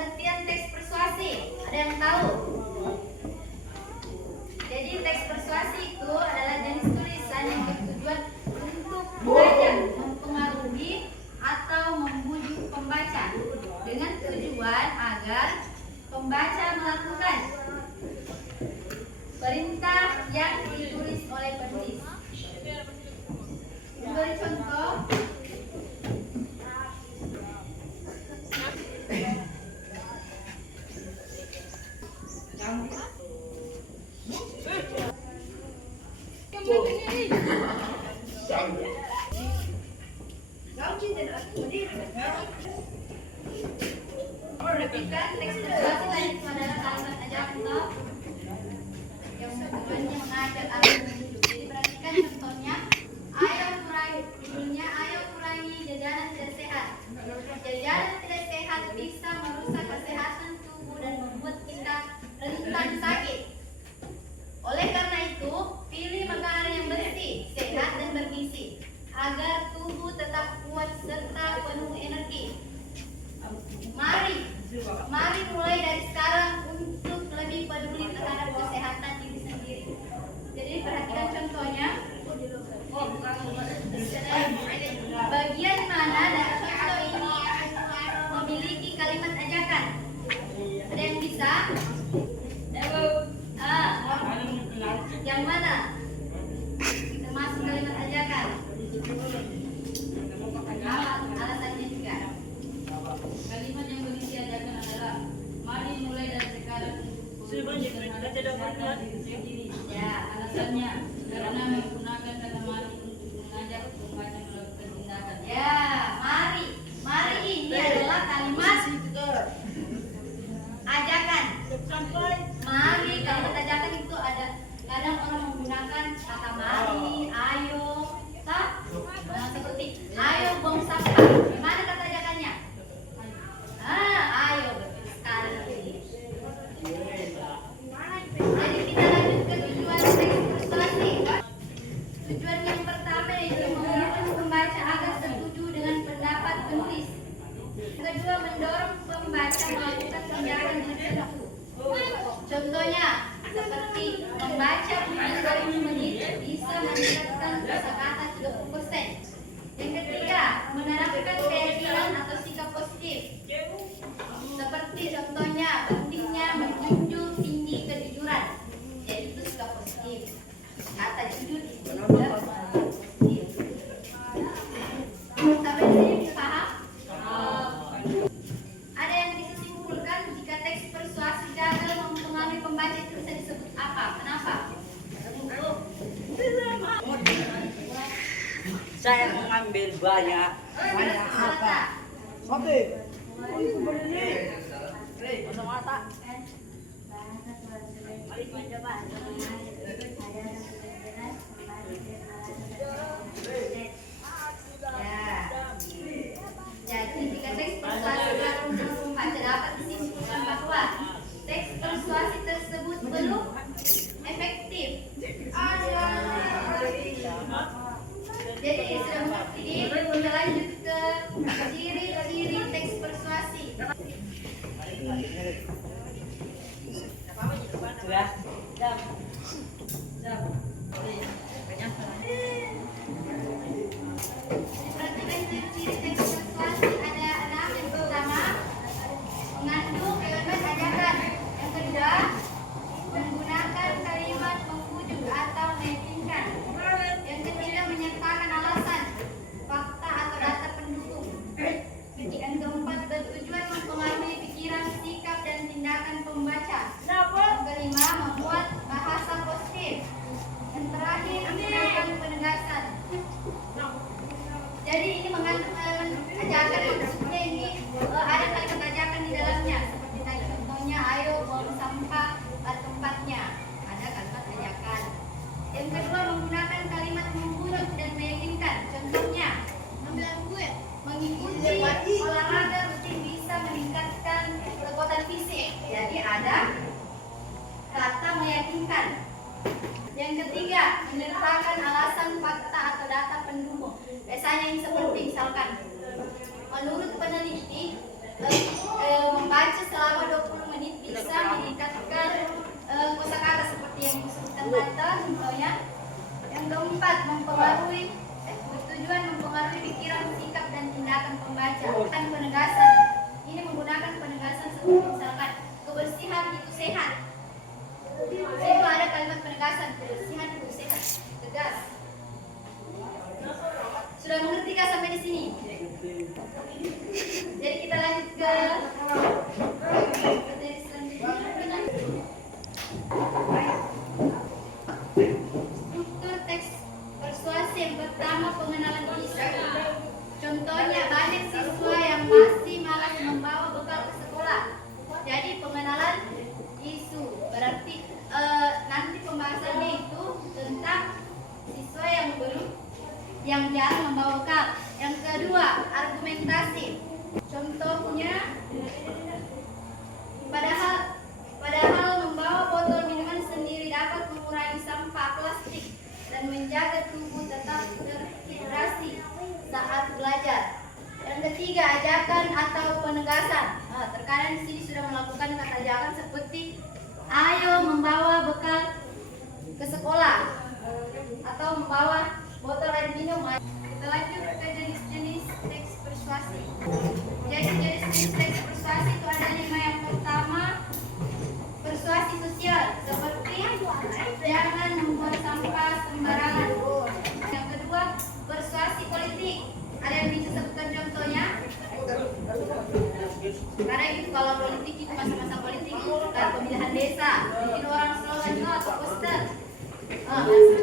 pengertian teks persuasi. Ada yang tahu? Jadi teks persuasi itu adalah jenis tulisan yang bertujuan untuk mengajak, mempengaruhi, atau membujuk pembaca dengan tujuan agar pembaca melakukan perintah yang ditulis oleh penulis. Beri contoh. Perhatikan teks persuasi tadi itu adalah kalimat ajakan yang tujuannya mengajak atau membujuk. Jadi perhatikan contohnya. Ayo kurangi, judulnya ayo kurangi jajanan tidak sehat. Jajanan tidak sehat bisa merusak kesehatan tubuh dan membuat kita rentan sakit. Oleh karena itu, pilih makanan yang bersih, sehat dan bergizi agar tubuh tetap kuat serta penuh energi. Mari mulai dari sekarang untuk lebih peduli terhadap kesehatan diri sendiri. Jadi perhatikan contohnya. Bagian mana dari contoh ini memiliki kalimat ajakan? Ada yang bisa? Yang mana? Termasuk kalimat ajakan. Alasannya juga. Kalimat yang berisi ajakan adalah mari mulai dari sekarang ya, alasannya karena menggunakan kata mari untuk mengajak pembaca melakukan tindakan. Ya, mari ini adalah kalimat ajakan. Mari, kalimat ajakan itu ada kadang orang menggunakan kata mari, ayo, seperti ayo buang sampah. Gimana kata ajakannya? Ayo sekarang ini. Jadi kita lanjut ke tujuan teks persuasi. Tujuan yang pertama yaitu membujuk pembaca agar setuju dengan pendapat penulis. Kedua, mendorong pembaca melakukan tindakan tertentu. Contohnya seperti membaca buku 1 menit bisa meningkatkan kosakata 30%. Yang ketiga, menerapkan keyakinan atau sikap positif. Seperti contohnya pentingnya menjunjung tinggi kejujuran, yaitu sikap positif. Kata jujur itu juga positif. Sampai sini bisa paham? Ada yang bisa simpulkan jika teks persuasi gagal mempengaruhi pembaca itu bisa disebut apa? Kenapa? Saya mengambil banyak apa? Mata. Jadi jika teks persuasi gagal membaca dapat disimpulkan bahwa teks persuasi tersebut belum efektif. Jadi sudah mengerti ini, kita lanjut ke ciri-ciri teks persuasi. Sudah. Perhatikan ciri-ciri teks persuasi ada 6. Yang pertama, mengandung kalimat ajakan. Yang kedua, menggunakan kalimat membujuk atau meyakinkan. Yang ketiga, menyertakan alasan, fakta atau data pendukung. Yang keempat, bertujuan mempengaruhi pikiran, sikap, dan tindakan pembaca. Yang kelima, membuat bahasa positif. Yang terakhir, menggunakan penegasan. Jadi ini mengandung kalimat ajakan, maksudnya ini ada kalimat ajakan di dalamnya. Seperti tadi contohnya, ayo buang sampah pada tempatnya. Ada kalimat ajakan. Yang kedua, menggunakan kalimat membujuk dan meyakinkan. Contohnya, mengikuti olahraga rutin bisa meningkatkan kekuatan fisik. Jadi ada kata meyakinkan. Yang ketiga, menyertakan alasan, fakta atau data pendukung. Biasanya ini seperti misalkan, menurut peneliti, membaca bertujuan mempengaruhi pikiran, sikap dan tindakan pembaca. Dan penegasan. Ini menggunakan penegasan seperti misalkan kebersihan itu sehat. Itu ada kalimat penegasan, kebersihan itu sehat, tegas. Sudah mengerti kah sampai di sini? Jadi kita lanjut ke materi selanjutnya. Struktur teks persuasi yang pertama, pengenalan isu. Contohnya, banyak siswa yang masih malas membawa bekal ke sekolah. Jadi pengenalan isu berarti nanti pembahasannya itu tentang siswa yang jarang membawa bekal. Yang kedua, argumentasi. Contohnya, padahal membawa botol minuman sendiri dapat mengurangi sampah plastik dan menjaga tubuh tetap terhidrasi saat belajar. Yang ketiga, ajakan atau penegasan. Terkadang di sini sudah melakukan kata ajakan seperti ayo membawa bekal ke sekolah atau membawa botol air minum. Kita lanjut ke jenis-jenis teks persuasi. Jadi jenis-jenis teks persuasi itu ada 5. Yang pertama, persuasi sosial seperti jangan membuang sampah sembarangan. Yang kedua, persuasi politik. Ada yang bisa sebutkan contohnya? Karena itu kalau politik itu masa-masa politik itu kayak pemilihan desa, bikin orang slogan atau poster.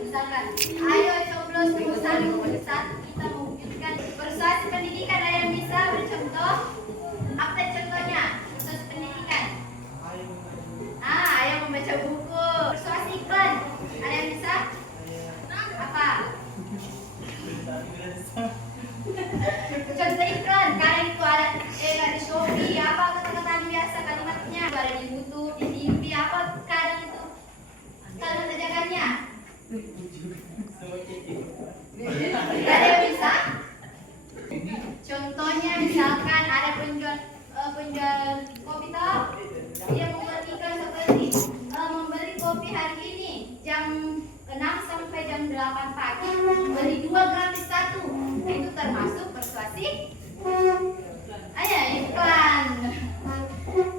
Misalkan, ayo coblos nomor 1 saat kita mewujudkan. Persuasi pendidikan, ada yang bisa bercontoh? Apa contohnya? Persuasi pendidikan. Ayo membaca buku. Persuasi iklan, ada yang bisa? Apa? Contoh iklan, kadang itu ada di Shopee, apa kata-kata biasa kalimatnya, ada di YouTube, di TV, apa kadang itu kalimat ajakannya. Ada yang bisa? Contohnya misalkan ada penjual kopi toh, dia membuat iklan seperti membeli kopi hari ini jam 6 sampai jam 8 pagi, beli 2 gratis 1. Itu termasuk persuasi. Ayo iklan.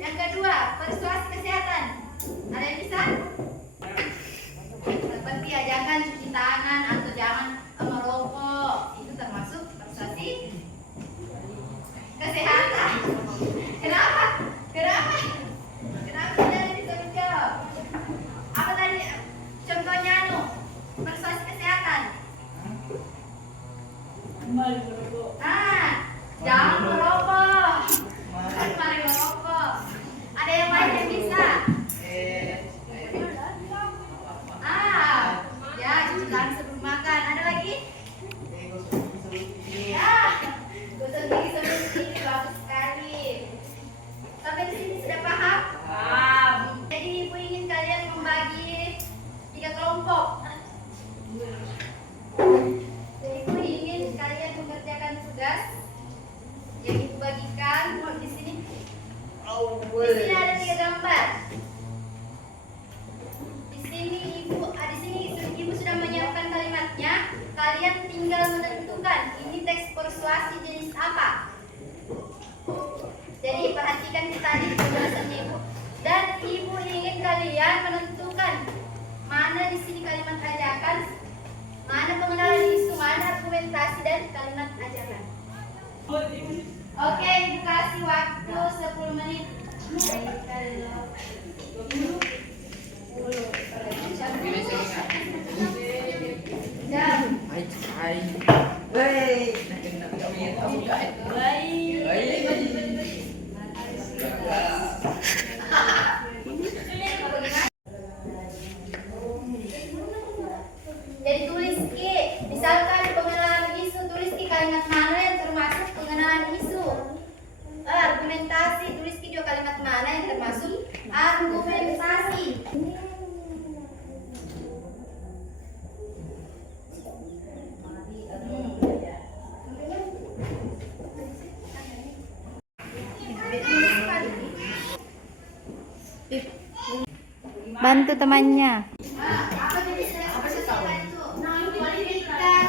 Yang kedua, persuasi kesehatan. Ada yang bisa? Seperti ajakan cuci tangan atau jangan merokok. Itu termasuk persuasi kesehatan. Kenapa? Kenapa tidak bisa menjawab? Apa tadi contohnya persuasi kesehatan? Jangan merokok. Mari merokok. Ada yang lain yang bisa? Ya, cuci tangan sebelum makan. Ada lagi? Ya, gosok gigi sebelum tidur. Bagus sekali. Sampai di sini sudah paham? Paham. Jadi ibu ingin kalian membagi 3 kelompok. Jadi ibu ingin kalian mengerjakan tugas yang ibu bagikan. Di sini ada 3 gambar. Di sini ibu sudah menyiapkan kalimatnya. Kalian tinggal menentukan ini teks persuasi jenis apa. Jadi perhatikan tadi penjelasannya ibu. Dan ibu ingin kalian menentukan mana di sini kalimat ajakan, mana pengenalan isu, mana argumentasi dan kalimat ajakan. Oke, ibu kasih waktu 10 menit. Jadi tulis Ki, misalkan pengenalan isu, tulis Ki kalimat mana yang termasuk pengenalan isu. Argumentasi, tulis Ki juga kalimat mana yang termasuk argumentasi. Bantu temannya. Apa jenis teks persuasi itu? Politika,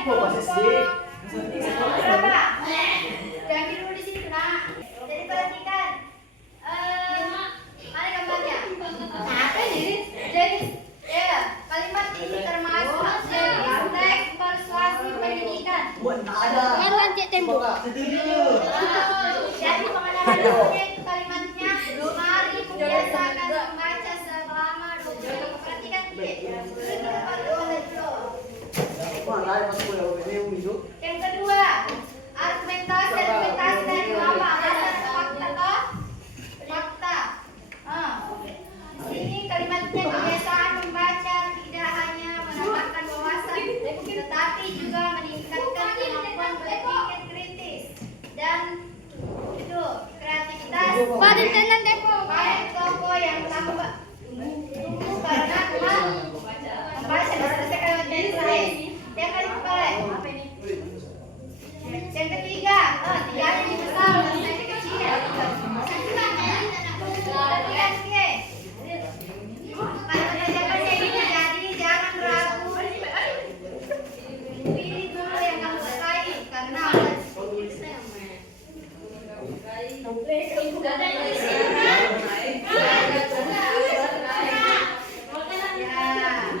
Berapa? Jangan dulu di sini nak. Jadi perhatikan. Mana gambarnya? Apa ini? Jadi ya kalimat ini termasuk jenis teks persuasi pendidikan. Kan cek tembok. Jadi pengenalannya itu kalimatnya mari membiasakan membaca selama 20 menit. Perhatikan dulu. Yang kedua, argumentasi dari apa? Alasan atau fakta toh? Fakta. Di sini kalimatnya kebiasaan membaca tidak hanya menambahkan wawasan, tetapi juga meningkatkan kemampuan berpikir kritis dan itu kreativitas. Badan tenan tembok. Baik toko yang tambah tunggu karena memang membaca selesai kalimat dari saya. Yang kedua, yang ketiga, tiga yang besar, yang kecil. Perhatikan ke. Pada penjelasannya ini jadi jangan ragu. Pilih dulu yang kamu sukai karena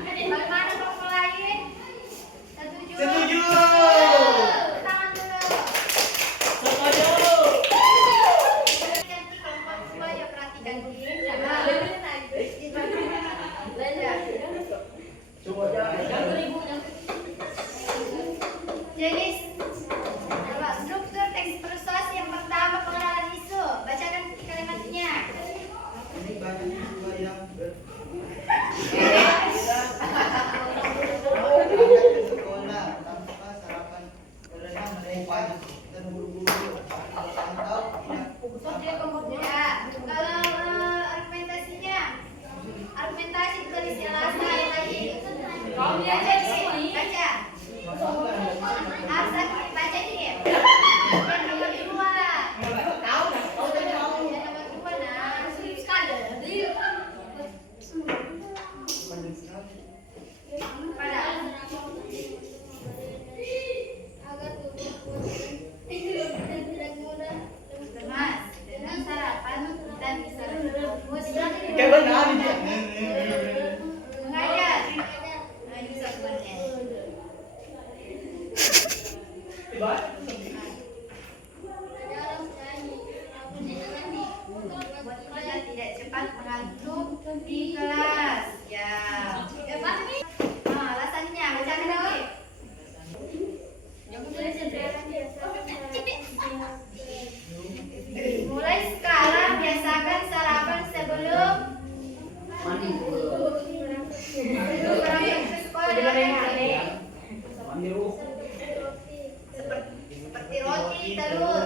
bagaimana kelompok lain? Setuju? Tangan dulu. Nanti kelompok dua ya perhatikan diri. Jenis struktur teks persuasi yang pertama pengenalan isu. Bacakan kalimatnya. Ya, kalau argumentasinya, argumentasi tulis alasan lagi. Baca di sini, baca. Alasan baca ini ya. Yang nomor dua. Yang nomor dua nah, sulit sekali. Pada. Kemas dengan sarapan dan bisa rebus. Mengajar. Nah, itu sebenarnya. Buatnya tidak cepat mengantuk di kelas. Ya. Alasannya bacakan lagi. Mulai sekarang biasakan sarapan sebelum berangkat ke sekolah. Seperti roti, telur.